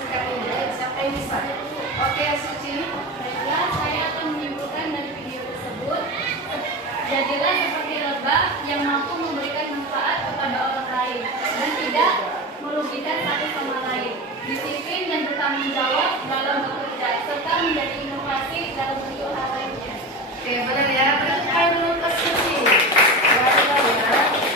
singkat ini. Siapa yang bisa? Oke, Suci. Baiklah, saya akan menyimpulkan dari video tersebut. Jadilah seperti lebah yang mampu memberikan manfaat kepada orang lain dan tidak merugikan satu sama lain. Disiplin dan bertanggung jawab dalam bekerja serta menjadi inovasi dalam bentuk hal lainnya. Oke, benar ya. Berikan dulu ke Suci. Karena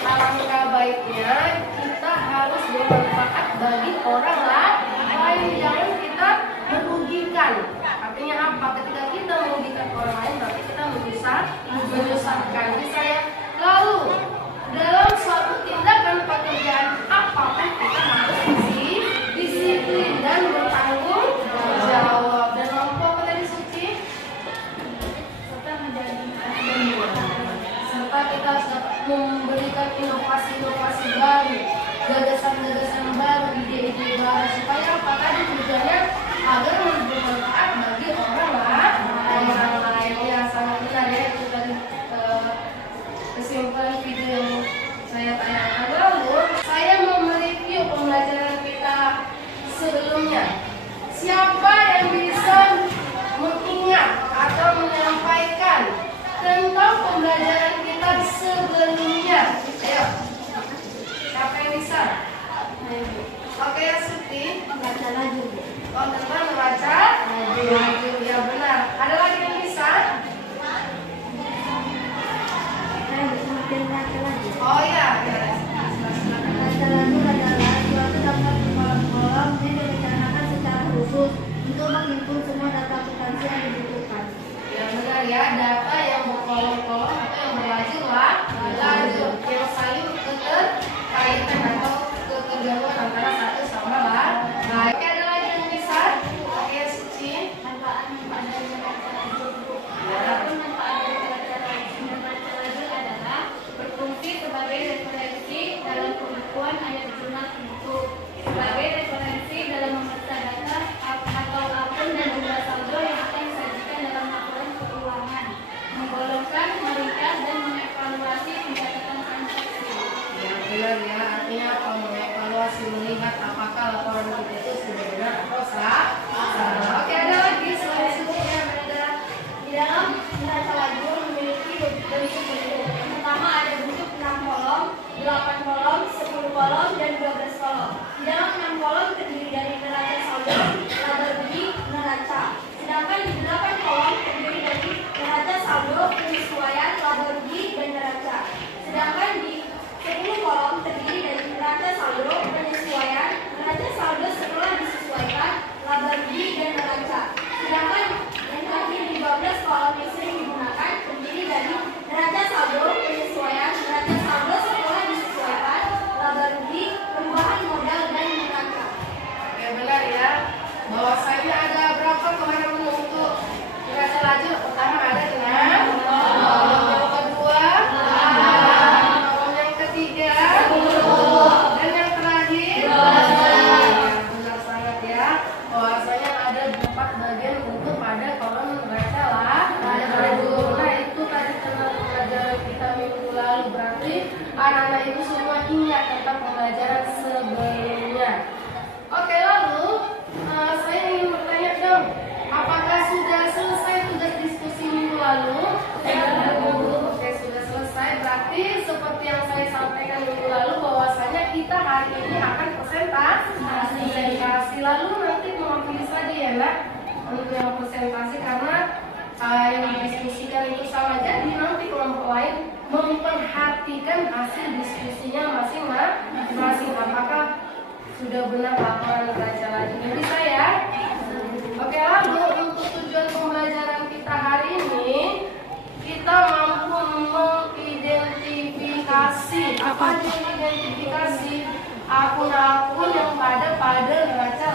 alangkah baiknya kita harus bermanfaat bagi orang lain, jangan kita merugikan. Artinya apa? Ketika kita merugikan orang lain, berarti kita menyusahkan. Bisa ya. Lalu dalam suatu tindakan pekerjaan apapun kita harus disiplin dan bertanggung jawab. Dan mampu apa tadi Suci? Serta kita harus dapat memberikan inovasi-inovasi baru, gagasan-gagasan baru, ide-ide baru, supaya apa tadi tujuannya agar bermanfaat bagi orang lain. Ya, sangat benar ya, itu tadi kesimpulan video yang saya tayangkan. Lalu saya mau mereview pembelajaran kita sebelumnya. Siapa yang bisa mengingat atau menyampaikan tentang pembelajaran kita sebelumnya? Ayo, siapa yang bisa? Oke ya Suti. Baca lagi. Oh, tentang membaca laju. Ya benar. Ada lagi yang bisa? Oh ya. Baca lagu adalah suatu daftar kolom-kolom yang direncanakan secara khusus untuk menghimpun semua data akuntansi yang dibutuhkan. Ya benar ya, data yang berkolom-kolom atau yang berlaju laju yang saling keterkaitan atau ketergantungan antara satu sama lain. Oke, ada lagi yang bisa? Oke, Suci. Manfaat dari membaca lagu. Adapun manfaat dari membaca lagu adalah berfungsi sebagai referensi dalam pengetahuan ayat jurnal bentuk, sebagai referensi dalam memeriksa data atau akun dan jumlah saldo yang akan disajikan dalam laporan keuangan, menggolongkan, meringkas, dan mengevaluasi pencatatan transaksi. Ya benar ya, artinya apa? Mengevaluasi, melihat apakah laporan kita itu sudah benar atau salah. Oke, ada lagi selain Suci yang ada. Di dalam neraca lagu memiliki bentuk-bentuk. Pertama ada bentuk 6 kolom, 8 kolom, 10 kolom, dan 12 kolom. Di dalam 6 kolom terdiri dari neraca saldo, laba rugi, neraca. Sedangkan di 8 kolom terdiri dari neraca saldo, penyesuaian, laba rugi, dan neraca. Sedangkan di 10 kolom terdiri dari neraca saldo, penyesuaian, neraca saldo setelah disesuaikan, laba rugi, dan neraca. Sedangkan yang terakhir di 12 kolom yang sering digunakan terdiri dari neraca saldo, penyesuaian, neraca saldo setelah disesuaikan, laba rugi, perubahan modal, dan neraca. Oke, benar ya. Bahwasanya ada berapa kemarin untuk neraca laju? Pertama ada 6, kolom yang kedua 8, kolom yang ketiga 10, dan yang terakhir 12. Benar sangat ya. Bahwasanya ada 4 bagian untuk pada kolom neraca laju. Nah, itu tadi tentang pembelajaran kita minggu lalu. Berarti anak-anak itu semua ingat tentang pembelajaran sebelumnya. Oke, lalu saya ingin bertanya dong, apakah sudah selesai tugas diskusi minggu lalu? Oke, sudah selesai. Berarti seperti yang saya sampaikan minggu lalu, bahwasanya kita hari ini akan presentasi. Lalu nanti mewakili saja ya nak untuk yang presentasi, karena yang didiskusikan itu sama. Jadi nanti kelompok lain memperhatikan hasil diskusinya masing-masing. Apakah sudah benar laporan neraca laju? Bisa ya? Oke, lalu untuk tujuan pembelajaran kita hari ini, kita mampu mengidentifikasi. Apa itu identifikasi? Akun-akun yang pada neraca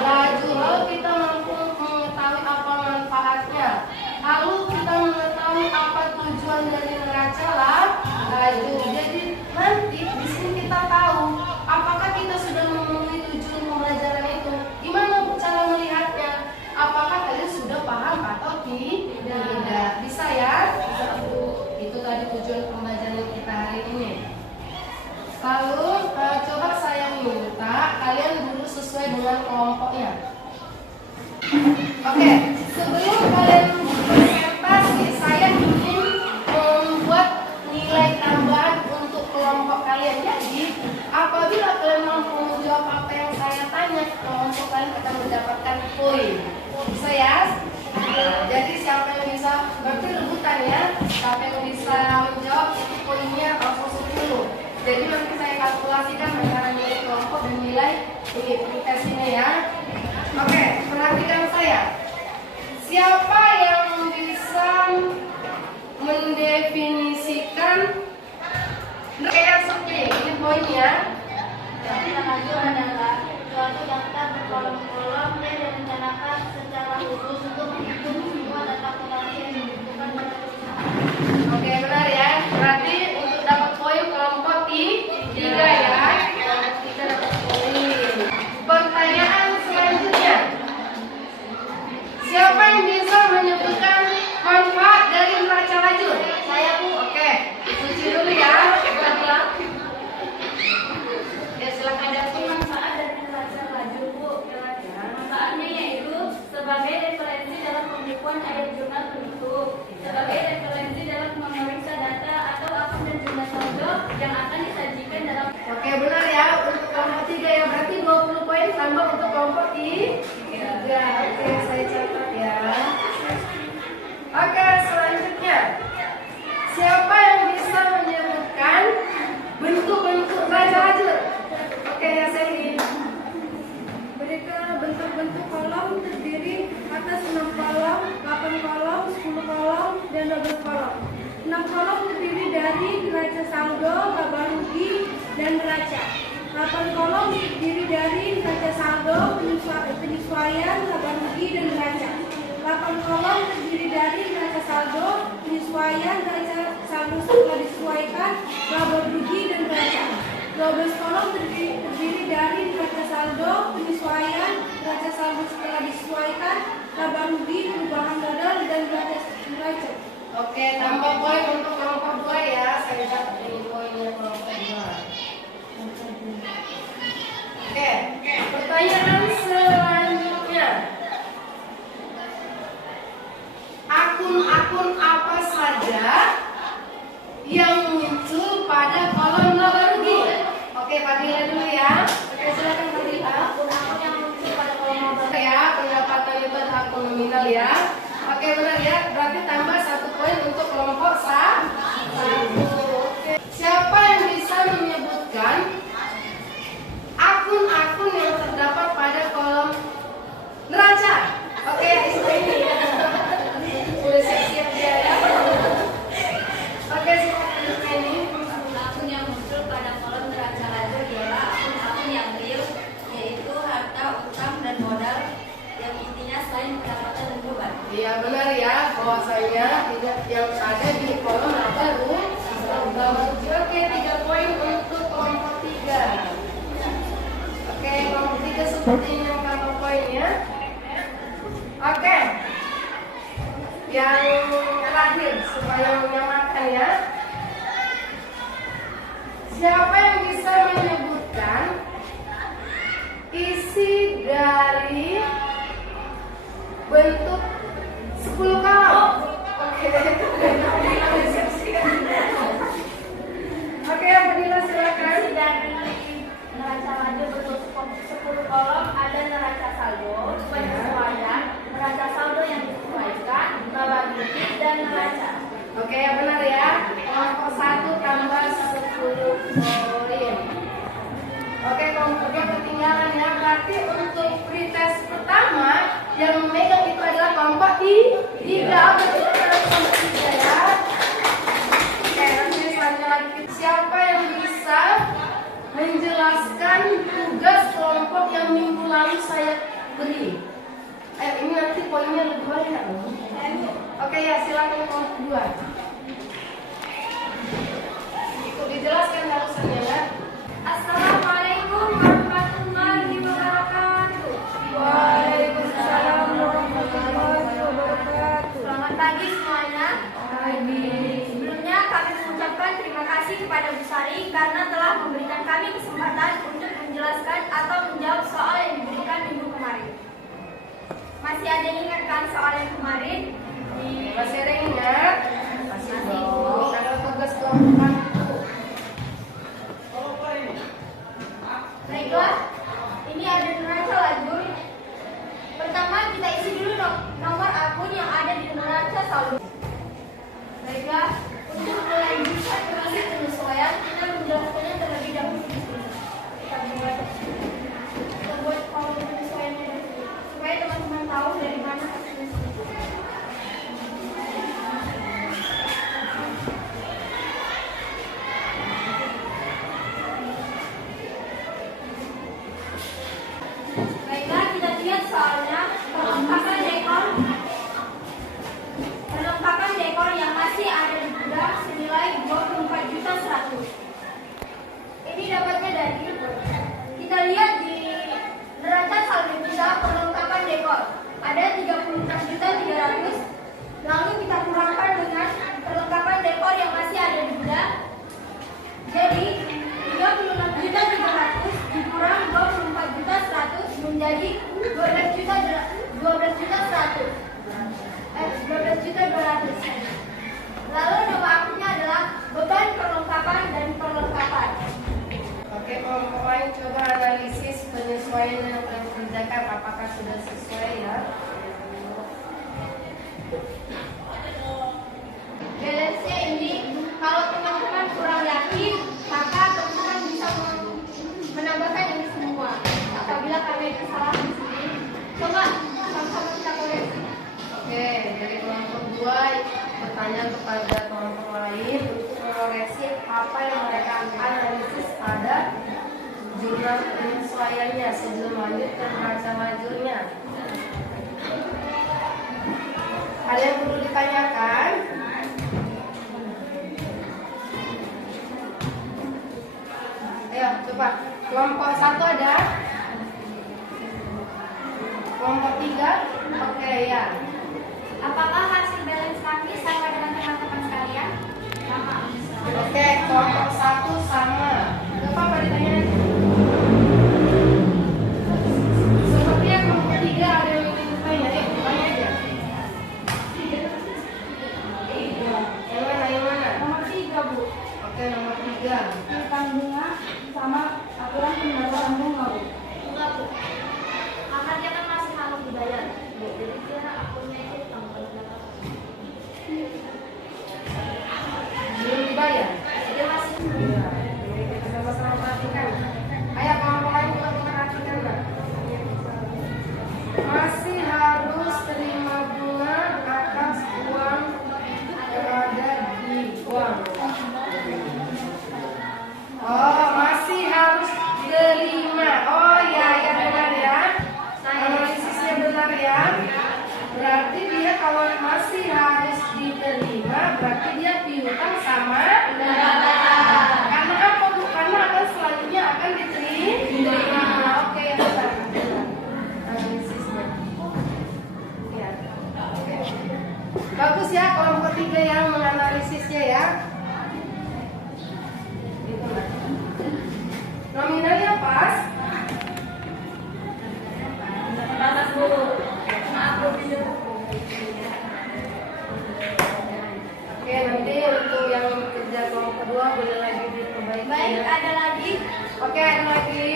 laju. Lalu kita mampu mengetahui apa manfaatnya. Lalu kita mengetahui apa tujuan dari neraca laju. Jadi nanti di sini kita tahu apakah kita sudah memenuhi tujuan pembelajaran itu. Gimana cara melihatnya? Apakah kalian sudah paham atau tidak? Bisa ya? Itu tadi tujuan pembelajaran kita hari ini. Lalu coba saya minta kalian dulu sesuai dengan Oke, sebelum kalian presentasi, saya ingin membuat nilai tambahan untuk kelompok kalian. Jadi, apabila kalian mampu menjawab apa yang saya tanya, kelompok kalian akan mendapatkan poin. Bisa ya? Jadi siapa yang bisa, berarti rebutan ya. Siapa yang bisa menjawab itu poinnya langsung 10. Jadi nanti saya kalkulasikan antara nilai kelompok dan nilai tesnya ya. Oke, perhatikan saya. Siapa yang bisa mendefinisikan kayak seperti ini poinnya? Yang lanjut adalah suatu daftar berkolom-kolom dan direncanakan secara khusus untuk menghitung semua data akumulasi yang dibutuhkan pada perusahaan. Oke, benar ya. Berarti untuk dapat poin kelompok 3 ya. Kelompok 3 dapat poin. Pertanyaan selanjutnya. Siapa yang bisa menyebutkan manfaat dari neraca lajur? Saya, Bu. Oke, diskusi dulu ya. Pelan-pelan. Ya, silakan. Ada pun manfaat dari neraca lajur, Bu. Manfaatnya yaitu sebagai referensi dalam pembukuan air jurnal penduduk, sebagai referensi dalam memeriksa data atau akun dan jumlah saldo yang akan disajikan dalam. Oke, benar ya. Untuk kelompok 3 ya. Berarti 20 poin tambah untuk kelompok 3. Oke, saya catat ya. Oke, selanjutnya. Siapa yang bisa menyebutkan bentuk-bentuk neraca lajur? Oke, ya Sally. Mereka bentuk-bentuk kolom terdiri atas 6 kolom, 8 kolom, 10 kolom, dan 12 kolom. 6 kolom terdiri dari neraca saldo, laba rugi, dan neraca. 8 kolom terdiri dari neraca saldo, penyesuaian, laba rugi, dan neraca. 8 kolom terdiri dari neraca saldo, penyesuaian, neraca saldo setelah disesuaikan, laba rugi, dan neraca. 12 kolom terdiri dari neraca saldo, penyesuaian, neraca saldo setelah disesuaikan, laba rugi, perubahan modal, dan neraca. Oke, tambah poin untuk kelompok 2 ya. Saya catat ini poinnya kelompok 2. Oke, pertanyaan selanjutnya. Akun-akun apa saja yang muncul pada kolom laba rugi? Oke, Fadila dulu ya. Oke, silakan Fadila. Akun-akun yang muncul pada kolom laba rugi. Ya, pendapatan itu akun nominal ya. Oke, benar ya. Berarti tambah 1 poin untuk kelompok 1. Oke. Siapa yang bisa menyebutkan akun-akun yang terdapat pada kolom neraca? Oke, ini. Udah siap-siap dia ya. Oke, silakan ini. Akun yang muncul pada kolom neraca lajur ialah akun-akun yang real, yaitu harta, utang, dan modal yang intinya selain pendapatan dan beban. Iya benar ya, bahwasanya tidak yang ada di kolom laba rugi. Oke, 3 poin untuk kelompok 3. Oke, kelompok 3 seperti ini yang tambah poinnya. Oke, yang terakhir supaya menyamakan ya. Siapa yang bisa menyebutkan isi dari bentuk 10 kolom? Oke. Oke, Fadila silakan. Dari neraca lajur bentuk 10 kolom ada neraca saldo, penyesuaian, neraca saldo yang disesuaikan, laba rugi, dan neraca. Oke, benar ya. Kelompok 1 tambah 10 poin. Oke, kelompoknya ketinggalan ya. Berarti untuk pretest pertama yang memegang itu adalah kelompok 3. Betul kelompok 3 ya. Oke, nanti selanjutnya lagi. Siapa yang bisa menjelaskan tugas kelompok yang minggu lalu saya beri? Ini nanti poinnya lebih banyak. Oke ya, silakan kelompok 2. Ikut dijelaskan harusannya ya. Assalamualaikum warahmatullahi wabarakatuh. Waalaikumsalam warahmatullahi wabarakatuh. Selamat pagi semuanya. Pagi. Sebelumnya kami mengucapkan terima kasih kepada Bu Sari karena telah memberikan kami kesempatan untuk menjelaskan atau menjawab soal yang diberikan minggu kemarin. Masih Masih ada yang ingat kan soal yang kemarin? Masih ada yang ingat? Masih dong. Ada tugas kelompok 1. Baiklah, ini ada neraca lajur. Pertama kita isi dulu nomor akun yang ada di neraca saldo. Baiklah, untuk melanjutkan proses penyesuaian, kita menjelaskannya terlebih dahulu di sini. Kita buat kolom penyesuaiannya dulu, supaya teman-teman tahu dari mana hasilnya. Baiklah, kita lihat soalnya perlengkapan dekor yang masih ada di gudang senilai 24.100.000. Ini dapatnya dari kita lihat di neraca saldo kita perlengkapan dekor ada 36.300.000. Lalu kita kurangkan dengan perlengkapan dekor yang masih ada di gudang. Jadi 36.300.000 dikurang 24.100.000 menjadi 12.100.000. Lalu nama akunnya adalah beban perlengkapan dan perlengkapan. Oke, kelompok lain coba analisis penyesuaian yang telah dikerjakan. Apakah sudah sesuai ya? Balance-nya ini, kalau teman-teman kurang yakin, maka teman-teman bisa menambahkan ini semua. Apabila kalian kesalahan di sini, coba sama-sama kita koreksi. Oke, dari kelompok 2 bertanya kepada kelompok lain untuk mengoreksi apa yang mereka analisis pada jurnal penyesuaiannya sebelum lanjut ke neraca lajurnya. Ada yang perlu ditanyakan? Ayo, coba. Kelompok 1 ada? Kelompok 3? Oke, ya. Apakah hasil balance kami sama dengan teman-teman sekalian? Sama. Oke, kelompok 1 sama. Gak apa-apa ditanya. Sepertinya kelompok 3 ada yang ingin bertanya. Tanya aja. Yang mana? Yang mana? Nomor 3, Bu. Oke, nomor 3. Tentang bunga sama aturan pendapatan bunga, Bu. Enggak, Bu. Karena dia kan masih harus dibayar. Bu. Jadi dia akunnya itu tambah Belum dibayar? dia masih Iya. Jadi kita sama-sama perhatikan. Ayo kelompok lain juga perhatikan lah. Masih harus terima bunga atas uang yang ada di uang. Oh, masih harus terima. Oh ya, ya benar ya. Analisisnya benar ya. Berarti dia kalau masih harus diterima, berarti dia piutang sama pendapatan. Karena apa Bu? Karena akan selanjutnya akan diterima. Oke, benar. Analisisnya. Ya. Oke. Bagus ya kelompok 3 yang menganalisisnya ya. Itu lah. Nominalnya pas. panas dulu. Maaf, Bu. Oke, nanti untuk yang kerja kelompok kedua boleh lagi diperbaiki. Baik, Ya. ada lagi. Oke, ada lagi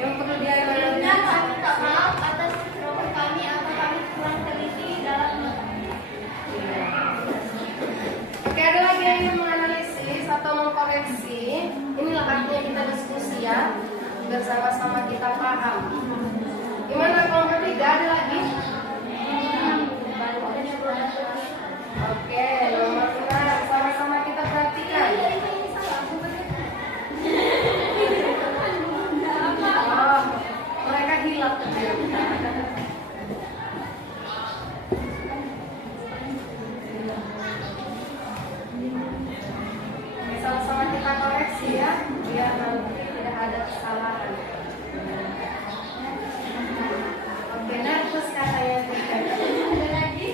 yang perlu Sebelumnya dianalisis. kami minta maaf atas jawaban kami atau kami kurang teliti dalam Oke, ada lagi yang ingin menganalisis atau mengkoreksi. Inilah artinya kita diskusi ya, bersama-sama kita paham. Gimana kelompok 3? Ada lagi? Oke, nomor 6. Sama-sama kita perhatikan. Oh, mereka hilang. Oke, sama-sama kita koreksi ya, biar nanti tidak ada kesalahan. Oke, nervous katanya. ada lagi.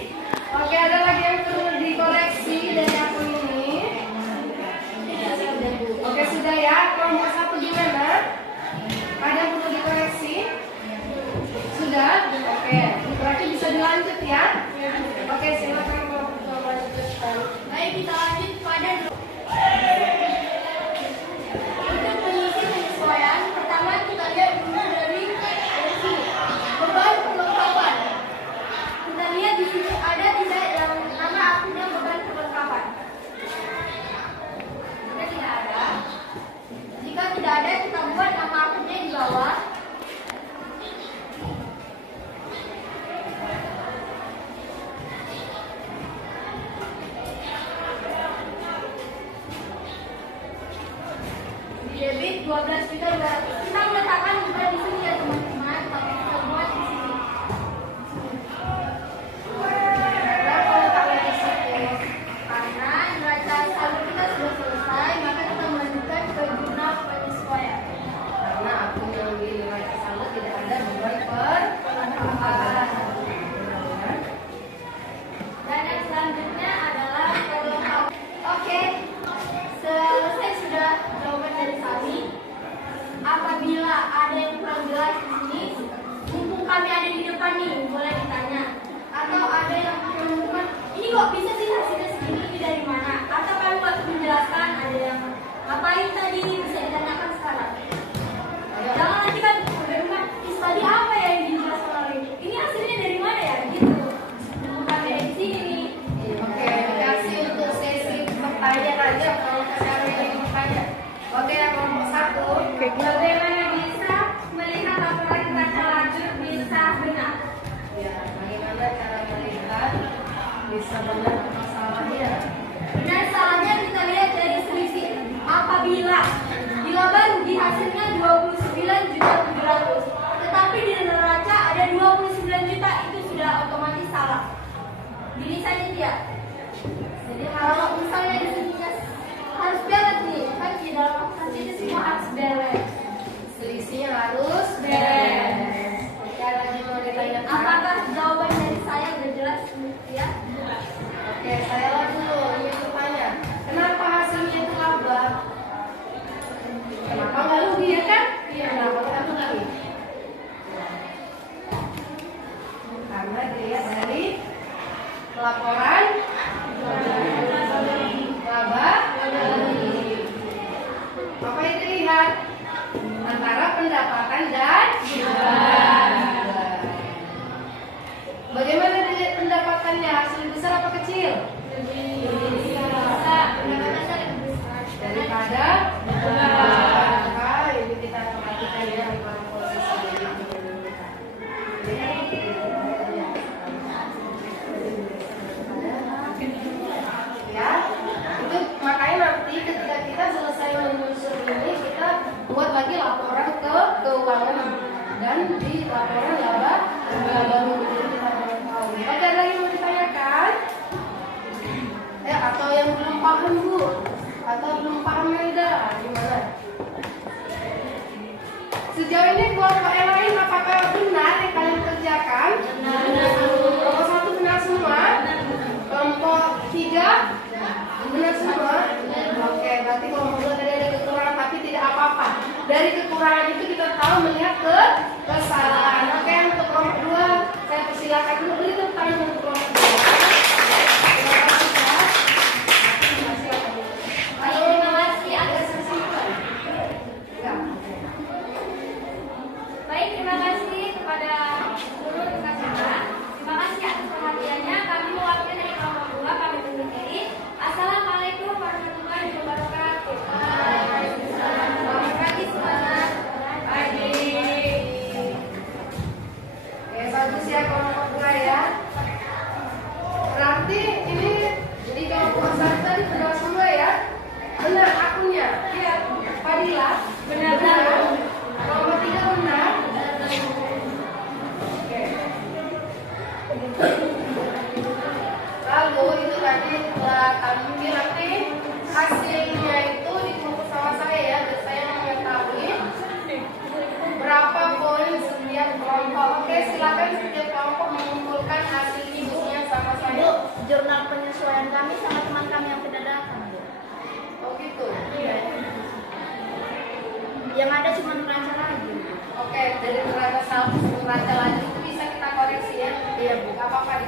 Oke, ada lagi yang perlu dikoreksi dari akun ini. Oke, sudah ya. Kelompok 1 gimana? Ada yang perlu dikoreksi? Sudah? Oke, berarti bisa dilanjut. lanjut ya? Oke, silakan kelompok 2 melanjutkan. Baik, kita lanjut pada untuk mengisi penyesuaian. Pertama kita lihat dulu dari sini. Beban perlengkapan. Kita lihat di sini ada tidak yang nama artinya beban perlengkapan. Jika tidak ada, kita buat nama akunnya di bawah. Debit 12.200. Kita meletakkan juga di sini ya teman-teman, tapi kita buat di sini. Kenapa letaknya di situ? Karena neraca saldo kita sudah selesai, maka kita melanjutkan ke jurnal penyesuaian. Karena akun yang di neraca saldo tidak ada beban perlengkapan. Dan yang selanjutnya adalah perlengkapan. Oke, selesai sudah jawaban dari kami. Apabila ada yang kurang jelas di sini, mumpung kami ada di depan nih, boleh ditanya. Atau ada yang menemukan, ini kok bisa sih hasilnya segini, ini dari mana? Atau kami waktu menjelaskan, ada yang ngapain tadi, bisa ditanyakan sekarang. Jangan nanti kan berdebat, tadi apa ya yang dijelaskan oleh itu? Ini hasilnya dari mana ya? Gitu. Mumpung kami ada di sini nih. Oke, dikasih untuk sesi bertanya aja kalau sekarang yang bertanya. Oke, kelompok 1. Bagaimana bisa melihat laporan neraca lajur bisa benar? Ya, bagaimana cara melihat bisa benar atau salahnya? Benar salahnya kita lihat dari selisih. Apabila baru di hasilnya 29.700.000, tetapi di neraca ada 29 juta, itu sudah otomatis salah. Pilih saja dia. Jadi kalau misalnya di sini harus beres nih, kan di dalam aplikasi itu semua harus beres. Selisihnya harus beres. Oke, lagi mau ditanyakan. Apakah jawaban dari saya sudah jelas ya? Oke, saya lagi dulu ingin bertanya. Kenapa hasilnya itu laba? Kenapa nggak rugi ya kan? Iya. Kenapa nggak rugi? Karena dilihat dari laporan laba apa yang terlihat antara pendapatan dan beban. Bagaimana dilihat pendapatannya, hasil besar apa kecil? Daripada maka ini kita perhatikan ya pada posisi ya. Itu makanya nanti ketika kita selesai menyusun ini, kita buat lagi laporan ke keuangan dan di laporan laba baru kita mengetahui. Oke, ada yang mau ditanyakan? Atau yang belum paham Bu? Atau belum paham Melda? Gimana? Sejauh ini kelompok yang lain apakah benar yang kalian kerjakan? Benar. Kelompok 1 benar semua? Kelompok 3 benar semua? Oke, berarti kelompok 2 tadi ada kekurangan tapi tidak apa-apa. Dari kekurangan itu kita tahu melihat ke kesalahan. Oke, untuk kelompok 2 saya persilakan dulu, beri tepuk tangan untuk kelompok 2. Terima kasih atas kesimpulan. Baik, terima kasih kepada seluruh rekan kita. Terima kasih atas perhatiannya. Kami mewakili dari kelompok 2, kami undur diri. Assalamualaikum warahmatullahi wabarakatuh. Selamat pagi semuanya. Pagi. Oke, bagus ya kelompok 2 ya. Berarti ini di kelompok 1 tadi benar semua ya? Benar akunnya? Iya. Fadila? Benar. Kelompok 3 benar? Oke. Lalu itu tadi kami nanti hasilnya itu dikumpul sama saya ya, dan saya mengetahui berapa poin setiap kelompok. Oke, silakan setiap kelompok mengumpulkan hasil hidupnya sama saya. Jurnal penyesuaian kami sama teman kami yang tidak datang. Oh gitu. Yang ada cuma neraca lagi. Oke, dari neraca saldo neraca lagi itu bisa kita koreksi ya. Iya Bu. Gak apa-apa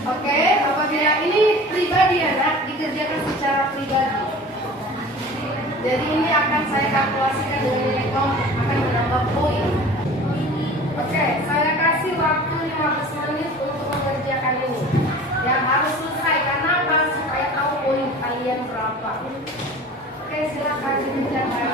Oke, apabila ini pribadi ya nak, dikerjakan secara pribadi. Jadi ini akan saya kalkulasikan dengan nilai kelompok, akan menambah poin. Oke, saya kasih waktu 15 menit untuk mengerjakan ini. Yang harus selesai, karena apa? Supaya tahu poin kalian berapa. Oke, silakan dikerjakan.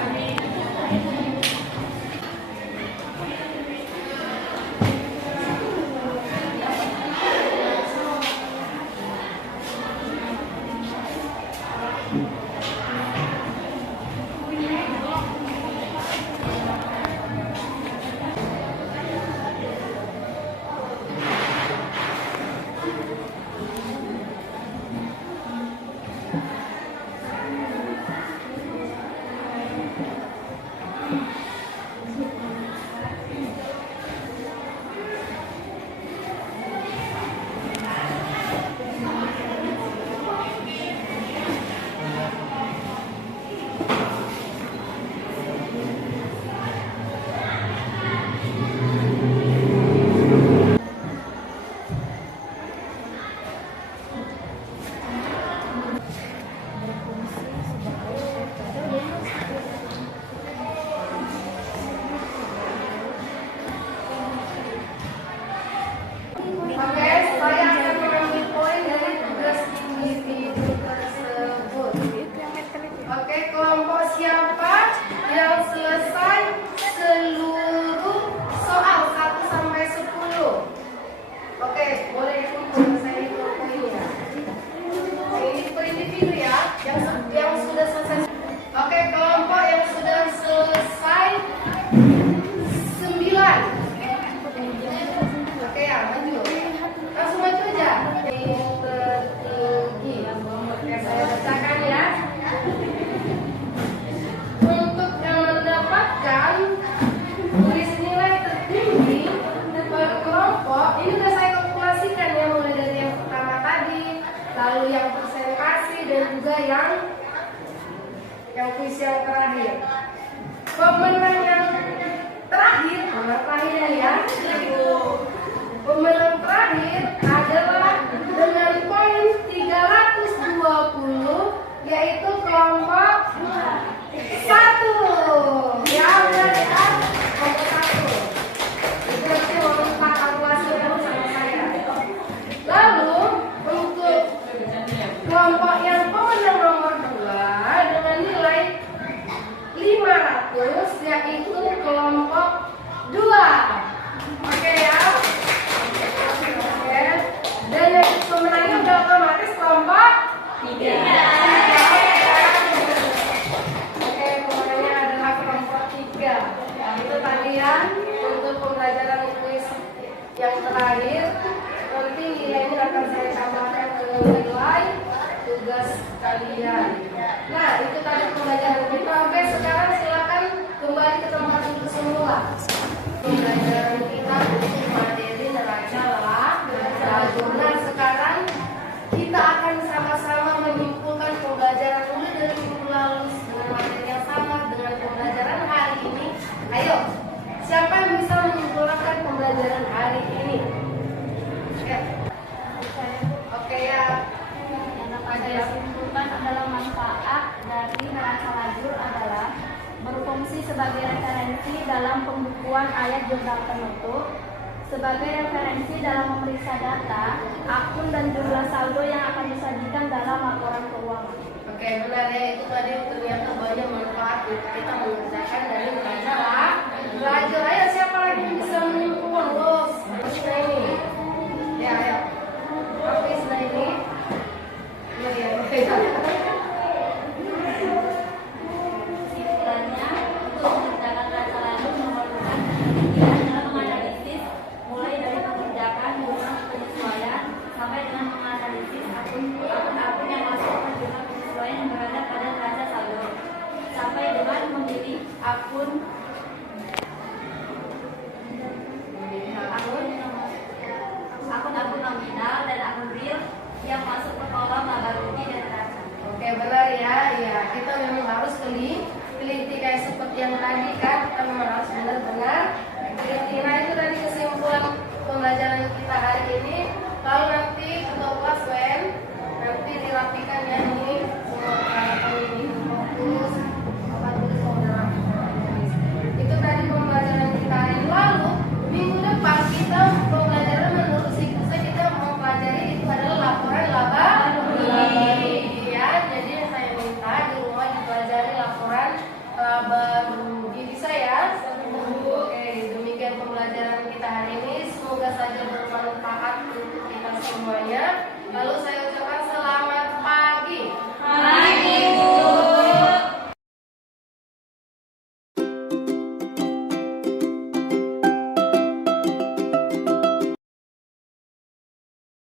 Yang kuis yang terakhir, pemenang yang terakhir, pemenang terakhir adalah dengan poin 320, yaitu kelompok 1. Ya, benar ya, kelompok 1. Itu nanti mau minta kalkulasi dulu sama saya. Lalu untuk kelompok yang pemenang nomor 2 dengan nilai 500, yaitu kelompok 2. Oke ya. Oke. Dan yang pemenangnya udah otomatis kelompok 3. Oke, pemenangnya adalah kelompok 3. Itu tadi ya untuk pembelajaran kuis yang terakhir. Nanti nilainya akan saya tambahkan ke nilai tugas kalian. Nah, itu tadi pembelajaran kita. Oke, sekarang silakan kembali ke tempat duduk semula. Pembelajaran kita untuk materi neraca jurnal. Sekarang kita akan sama-sama menyimpulkan pembelajaran dulu dari minggu lalu dengan materi yang sama dengan pembelajaran hari ini. Ayo, siapa yang bisa menyimpulkan pembelajaran hari ini? Oke ya. Ada yang disimpulkan adalah manfaat dari neraca lajur adalah berfungsi sebagai referensi dalam pembukuan ayat jurnal penutup, sebagai referensi dalam memeriksa data, akun dan jumlah saldo yang akan disajikan dalam laporan keuangan. Oke, benar ya, itu tadi ternyata banyak manfaat kita mengerjakan dari neraca lajur. Ayo, siapa lagi yang bisa menyimpulkan, bos? Nah ini, ya ayo. Oke, nah ini. Kesimpulannya, untuk mengerjakan neraca lajur memerlukan kegiatan dalam menganalisis mulai dari mengerjakan jurnal penyesuaian sampai dengan menganalisis akun-akun yang masuk ke jurnal penyesuaian yang berada pada neraca saldo, sampai dengan memilih akun nominal dan akun real yang masuk ke kolom laba rugi dan neraca. Oke, benar ya. Ya, kita memang harus teliti kayak seperti yang tadi kan. Kita memang harus benar-benar teliti. Nah, itu tadi kesimpulan pembelajaran kita hari ini. Lalu nanti semuanya. Lalu saya